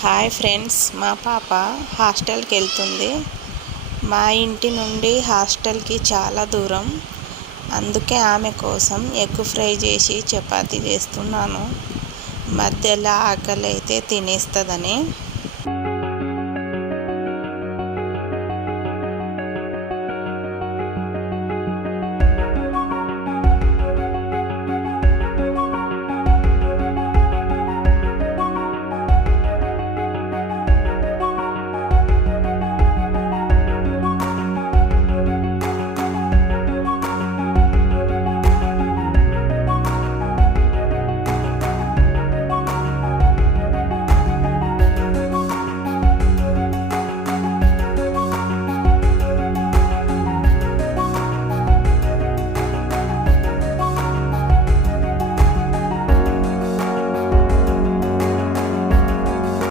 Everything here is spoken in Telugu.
హాయ్ ఫ్రెండ్స్, మా పాప హాస్టల్కి వెళ్తుంది. మా ఇంటి నుండి హాస్టల్కి చాలా దూరం. అందుకే ఆమె కోసం ఎగ్ ఫ్రై చేసి చపాతీ చేస్తున్నాను. మధ్యలో ఆకలి అయితే తినేస్తుందని.